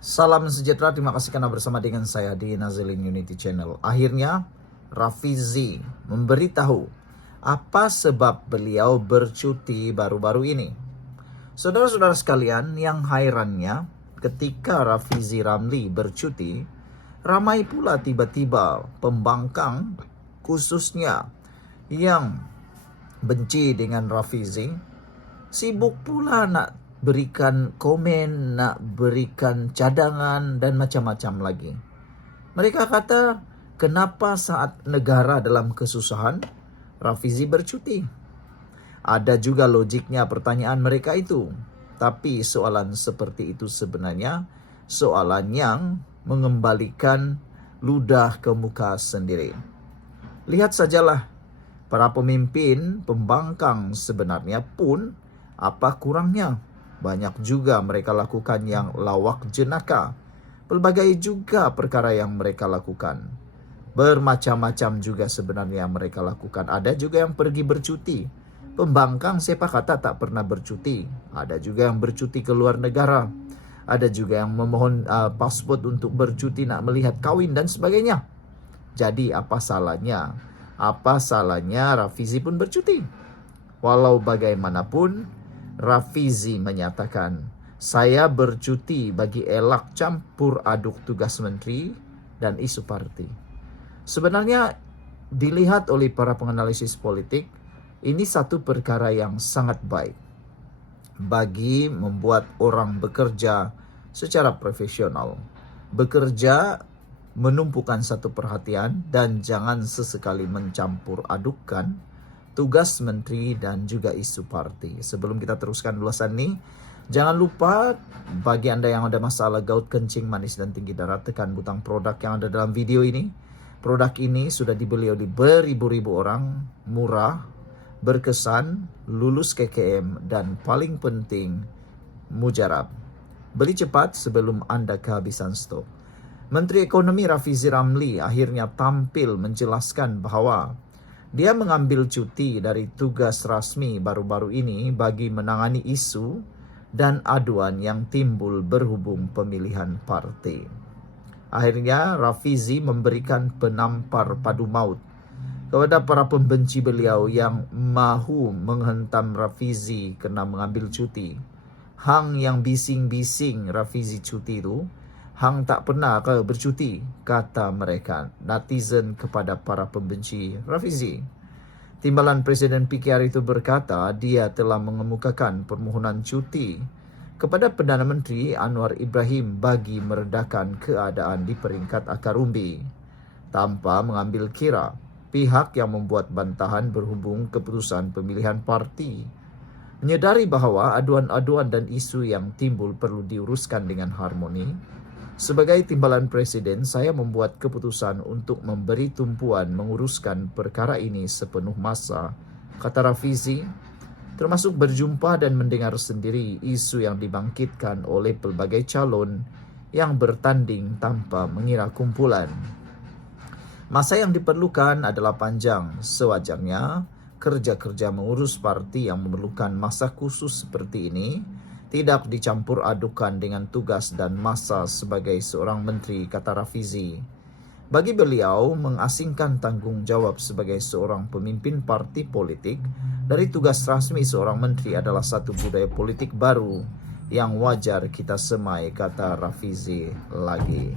Salam sejahtera, terima kasih karena bersama dengan saya di Nazilin Unity Channel. Akhirnya, Rafizi memberitahu apa sebab beliau bercuti baru-baru ini. Saudara-saudara sekalian, yang hairannya ketika Rafizi Ramli bercuti, ramai pula tiba-tiba pembangkang khususnya yang benci dengan Rafizi, sibuk pula nak berikan komen, nak berikan cadangan dan macam-macam lagi. Mereka kata, kenapa saat negara dalam kesusahan, Rafizi bercuti? Ada juga logiknya pertanyaan mereka itu. Tapi soalan seperti itu sebenarnya soalan yang mengembalikan ludah ke muka sendiri. Lihat sajalah, para pemimpin pembangkang sebenarnya pun apa kurangnya? Banyak juga mereka lakukan yang lawak jenaka. Pelbagai juga perkara yang mereka lakukan. Bermacam-macam juga sebenarnya yang mereka lakukan. Ada juga yang pergi bercuti. Pembangkang siapa kata tak pernah bercuti. Ada juga yang bercuti ke luar negara. Ada juga yang memohon paspor untuk bercuti nak melihat kawin dan sebagainya. Jadi apa salahnya? Apa salahnya Rafizi pun bercuti? Walau bagaimanapun, Rafizi menyatakan, saya bercuti bagi elak campur aduk tugas menteri dan isu parti. Sebenarnya dilihat oleh para penganalisis politik, ini satu perkara yang sangat baik bagi membuat orang bekerja secara profesional. Bekerja menumpukan satu perhatian dan jangan sesekali mencampur adukkan tugas menteri dan juga isu parti. Sebelum kita teruskan ulasan ini, jangan lupa bagi Anda yang ada masalah gout, kencing, manis, dan tinggi darah, tekan butang produk yang ada dalam video ini. Produk ini sudah dibeli oleh beribu-ribu orang, murah, berkesan, lulus KKM, dan paling penting, mujarab. Beli cepat sebelum Anda kehabisan stok. Menteri Ekonomi Rafizi Ramli akhirnya tampil menjelaskan bahwa dia mengambil cuti dari tugas rasmi baru-baru ini bagi menangani isu dan aduan yang timbul berhubung pemilihan parti. Akhirnya Rafizi memberikan penampar padu maut kepada para pembenci beliau yang mahu menghentam Rafizi kena mengambil cuti. Hang yang bising-bising Rafizi cuti itu, hang tak pernah ke bercuti, kata mereka netizen kepada para pembenci Rafizi. Timbalan Presiden PKR itu berkata dia telah mengemukakan permohonan cuti kepada Perdana Menteri Anwar Ibrahim bagi meredakan keadaan di peringkat akar umbi, tanpa mengambil kira pihak yang membuat bantahan berhubung keputusan pemilihan parti. Menyadari bahawa aduan-aduan dan isu yang timbul perlu diuruskan dengan harmoni, sebagai timbalan Presiden, saya membuat keputusan untuk memberi tumpuan menguruskan perkara ini sepenuh masa, kata Rafizi, termasuk berjumpa dan mendengar sendiri isu yang dibangkitkan oleh pelbagai calon yang bertanding tanpa mengira kumpulan. Masa yang diperlukan adalah panjang, sewajarnya kerja-kerja mengurus parti yang memerlukan masa khusus seperti ini tidak dicampur adukan dengan tugas dan masa sebagai seorang menteri, kata Rafizi. Bagi beliau, mengasingkan tanggung jawab sebagai seorang pemimpin parti politik dari tugas rasmi seorang menteri adalah satu budaya politik baru yang wajar kita semai, kata Rafizi lagi.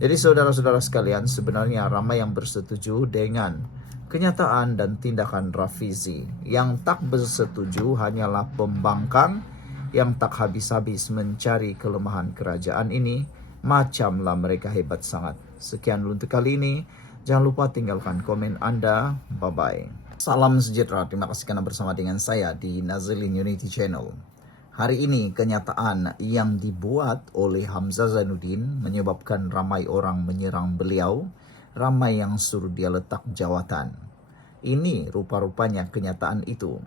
Jadi saudara-saudara sekalian, sebenarnya ramai yang bersetuju dengan kenyataan dan tindakan Rafizi. Yang tak bersetuju hanyalah pembangkang yang tak habis-habis mencari kelemahan kerajaan ini. Macamlah mereka hebat sangat. Sekian dulu untuk kali ini. Jangan lupa tinggalkan komen Anda. Bye-bye. Salam sejahtera. Terima kasih karena bersama dengan saya di Nazilin Unity Channel. Hari ini kenyataan yang dibuat oleh Hamzah Zainuddin menyebabkan ramai orang menyerang beliau. Ramai yang suruh dia letak jawatan. Ini rupa-rupanya kenyataan itu.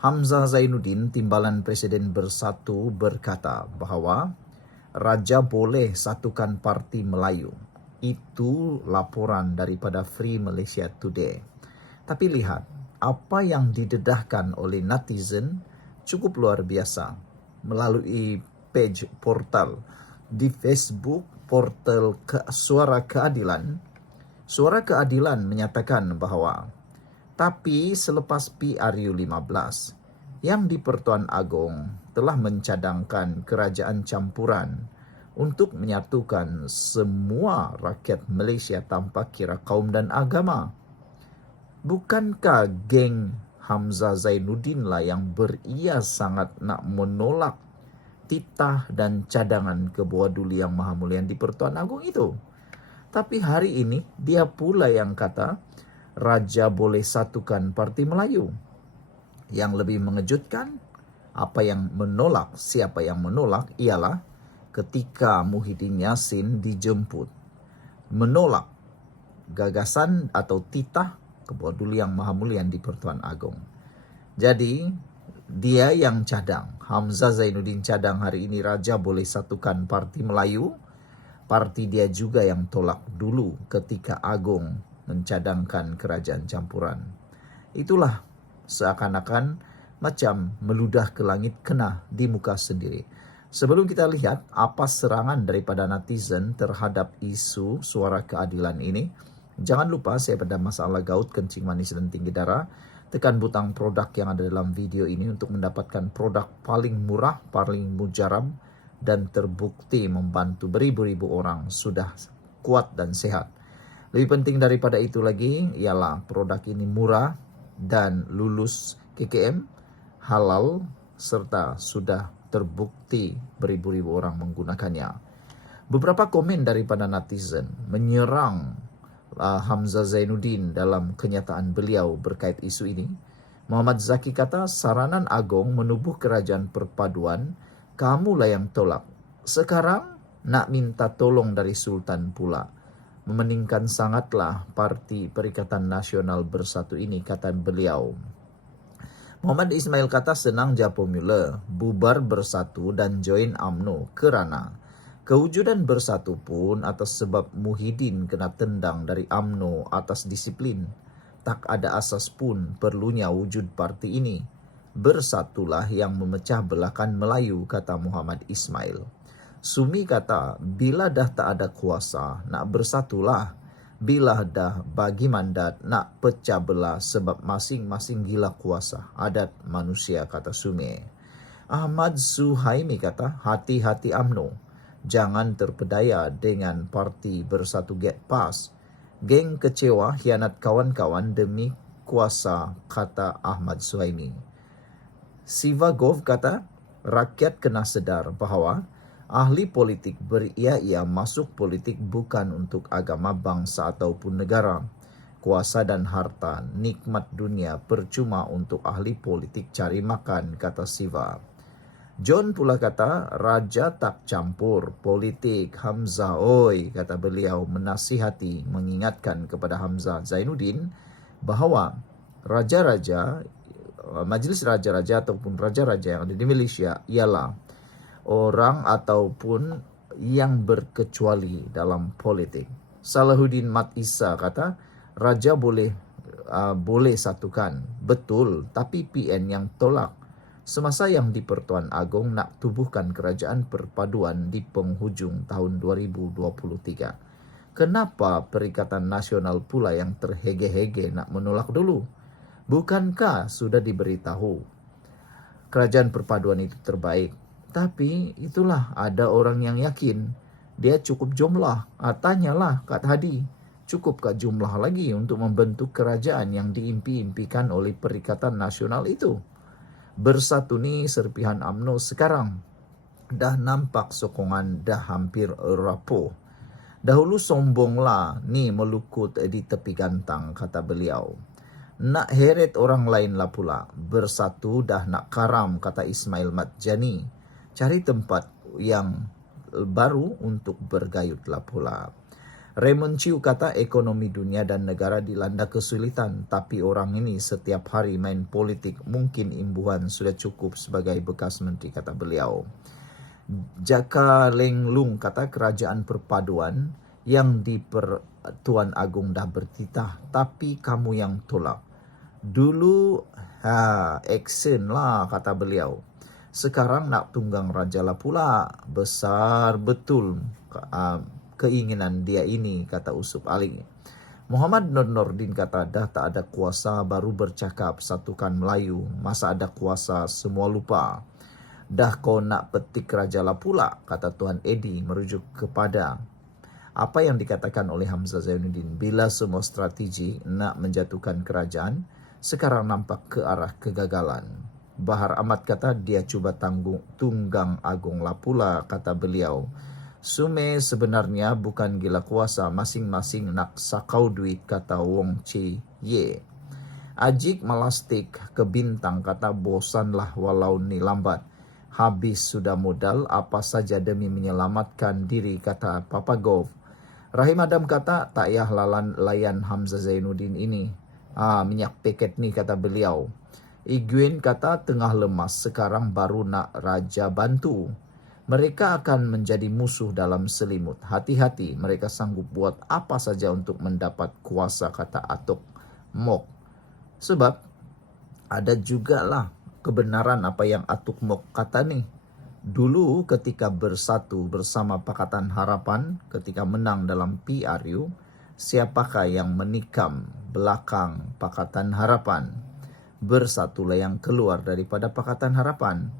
Hamzah Zainuddin, timbalan Presiden Bersatu, berkata bahwa Raja boleh satukan parti Melayu. Itu laporan daripada Free Malaysia Today. Tapi lihat, apa yang didedahkan oleh netizen cukup luar biasa melalui page portal di Facebook portal Suara Keadilan. Suara Keadilan menyatakan bahwa tapi selepas PRU 15 yang di Pertuan Agong telah mencadangkan kerajaan campuran untuk menyatukan semua rakyat Malaysia tanpa kira kaum dan agama. Bukankah geng Hamzah Zainuddin lah yang beria sangat nak menolak titah dan cadangan kebuah duli yang maha mulia di Pertuan Agong itu? Tapi hari ini dia pula yang kata Raja boleh satukan Parti Melayu. Yang lebih mengejutkan, siapa yang menolak ialah ketika Muhyiddin Yassin dijemput menolak gagasan atau titah kebuah duli yang maha mulia di Pertuan Agong. Jadi dia yang cadang, Hamzah Zainuddin cadang hari ini Raja boleh satukan Parti Melayu. Parti dia juga yang tolak dulu ketika Agong mencadangkan kerajaan campuran. Itulah seakan-akan macam meludah ke langit kena di muka sendiri. Sebelum kita lihat apa serangan daripada netizen terhadap isu Suara Keadilan ini, jangan lupa saya pada masalah gout, kencing manis dan tinggi darah, tekan butang produk yang ada dalam video ini untuk mendapatkan produk paling murah, paling mujarab dan terbukti membantu beribu-ribu orang sudah kuat dan sehat. Lebih penting daripada itu lagi ialah produk ini murah dan lulus KKM, halal, serta sudah terbukti beribu-ribu orang menggunakannya. Beberapa komen daripada netizen menyerang Hamzah Zainuddin dalam kenyataan beliau berkait isu ini. Muhammad Zaki kata, saranan Agong menubuh kerajaan perpaduan, kamulah yang tolak. Sekarang nak minta tolong dari Sultan pula. Memeningkan sangatlah Parti Perikatan Nasional Bersatu ini, kata beliau. Muhammad Ismail kata senang je formula, bubar bersatu dan join UMNO kerana kewujudan bersatu pun atas sebab Muhyiddin kena tendang dari UMNO atas disiplin. Tak ada asas pun perlunya wujud parti ini. Bersatulah yang memecah belahkan Melayu, kata Muhammad Ismail. Sumi kata, bila dah tak ada kuasa, nak bersatulah. Bila dah bagi mandat, nak pecah belah sebab masing-masing gila kuasa. Adat manusia, kata Sumi. Ahmad Suhaimi kata, hati-hati UMNO. Jangan terpedaya dengan Parti Bersatu Get Pass. Geng kecewa hianat kawan-kawan demi kuasa, kata Ahmad Suhaimi. Siva Gov kata, rakyat kena sedar bahawa ahli politik beria-ia masuk politik bukan untuk agama, bangsa ataupun negara. Kuasa dan harta, nikmat dunia percuma untuk ahli politik cari makan, kata Siva. John pula kata, Raja tak campur politik Hamzah, oi, kata beliau menasihati, mengingatkan kepada Hamzah Zainuddin bahawa raja-raja, majlis raja-raja ataupun raja-raja yang ada di Malaysia ialah orang ataupun yang berkecuali dalam politik. Salahuddin Mat Isa kata, Raja boleh satukan, betul, tapi PN yang tolak. Semasa yang di Pertuan Agong nak tubuhkan kerajaan perpaduan di penghujung tahun 2023. Kenapa Perikatan Nasional pula yang terhege-hege nak menolak dulu? Bukankah sudah diberitahu kerajaan perpaduan itu terbaik? Tapi itulah ada orang yang yakin dia cukup jumlah. Tanyalah Kak Hadi, cukupkah jumlah lagi untuk membentuk kerajaan yang diimpi-impikan oleh Perikatan Nasional itu? Bersatu ni serpihan UMNO sekarang dah nampak sokongan dah hampir rapuh. Dahulu sombonglah ni melukut di tepi gantang, kata beliau. Nak heret orang lain lah pula. Bersatu dah nak karam, kata Ismail Matjani. Cari tempat yang baru untuk bergayutlah pula. Raymond Chiu kata ekonomi dunia dan negara dilanda kesulitan, tapi orang ini setiap hari main politik, mungkin imbuhan sudah cukup sebagai bekas menteri, kata beliau. Jaka Leng Lung kata kerajaan perpaduan yang di Pertuan Agong dah bertitah, tapi kamu yang tolak. Dulu action lah, kata beliau. Sekarang nak tunggang raja lah pula. Besar betul keinginan dia ini, kata Usop Ali. Muhammad Nur Nordin kata, dah tak ada kuasa baru bercakap satukan Melayu. Masa ada kuasa semua lupa. Dah kau nak petik raja lah pula, kata Tuan Edi merujuk kepada apa yang dikatakan oleh Hamzah Zainuddin. Bila semua strategi nak menjatuhkan kerajaan, sekarang nampak ke arah kegagalan. Bahar Ahmad kata, dia cuba tunggang agung lah pula, kata beliau. Sume sebenarnya bukan gila kuasa, masing-masing nak sakau duit, kata Wong Chi Ye. Ajik melastik ke bintang, kata bosanlah walau ni lambat. Habis sudah modal apa saja demi menyelamatkan diri, kata Papa Gov. Rahim Adam kata, tak payah layan Hamzah Zainuddin ini. Minyak paket ni, kata beliau. Iguin kata, tengah lemas, sekarang baru nak raja bantu. Mereka akan menjadi musuh dalam selimut. Hati-hati, mereka sanggup buat apa saja untuk mendapat kuasa, kata Atok Mok. Sebab ada jugalah kebenaran apa yang Atok Mok kata nih. Dulu ketika bersatu bersama Pakatan Harapan, ketika menang dalam PRU, siapakah yang menikam belakang Pakatan Harapan? Bersatulah yang keluar daripada Pakatan Harapan.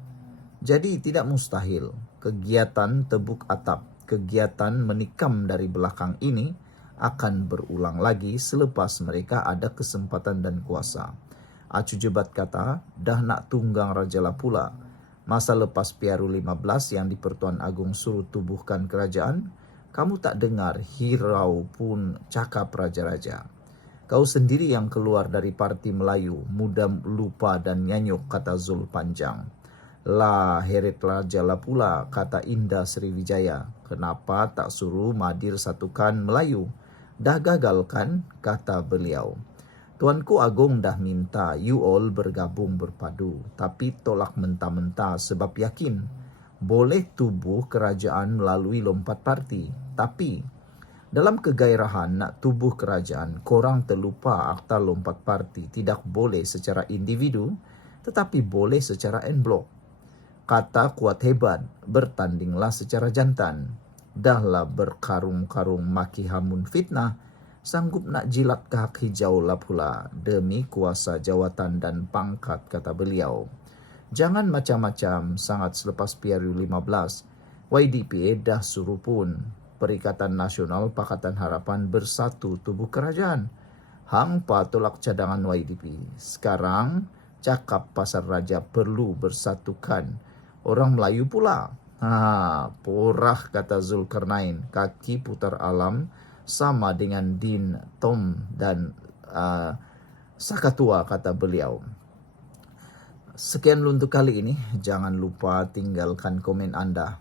Jadi tidak mustahil kegiatan tebuk atap, kegiatan menikam dari belakang ini akan berulang lagi selepas mereka ada kesempatan dan kuasa. Acu Jebat kata, dah nak tunggang raja lah pula. Masa lepas PRU 15 yang di Pertuan Agung suruh tubuhkan kerajaan, kamu tak dengar hirau pun cakap raja-raja. Kau sendiri yang keluar dari Parti Melayu, mudah lupa dan nyanyuk, kata Zul Panjang. Lah heret raja lah pula, kata Indah Sriwijaya. Kenapa tak suruh Madir satukan Melayu? Dah gagal kan, kata beliau. Tuanku Agung dah minta you all bergabung berpadu, tapi tolak mentah-mentah sebab yakin boleh tubuh kerajaan melalui lompat parti. Tapi dalam kegairahan nak tubuh kerajaan, korang terlupa akta lompat parti tidak boleh secara individu, tetapi boleh secara en blok. Kata kuat hebat, bertandinglah secara jantan. Dahlah berkarung-karung maki hamun fitnah, sanggup nak jilat kahak hijau lah pula demi kuasa jawatan dan pangkat, kata beliau. Jangan macam-macam, sangat selepas PRU 15, YDP dah suruh pun Perikatan Nasional Pakatan Harapan bersatu tubuh kerajaan. Hang pa tolak cadangan YDP. Sekarang cakap pasar raja perlu bersatukan orang Melayu pula. Porah, kata Zulkarnain. Kaki putar alam sama dengan Din Tom dan Sakatua, kata beliau. Sekian untuk kali ini. Jangan lupa tinggalkan komen Anda.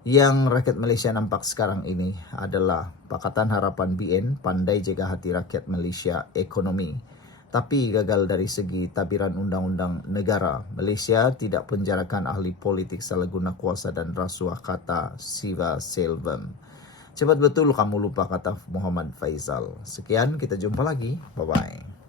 Yang rakyat Malaysia nampak sekarang ini adalah Pakatan Harapan BN pandai jaga hati rakyat Malaysia ekonomi, tapi gagal dari segi tabiran undang-undang negara. Malaysia tidak penjarakan ahli politik salah guna kuasa dan rasuah, kata Siva Selvam. Cepat betul kamu lupa, kata Muhammad Faizal. Sekian, kita jumpa lagi. Bye-bye.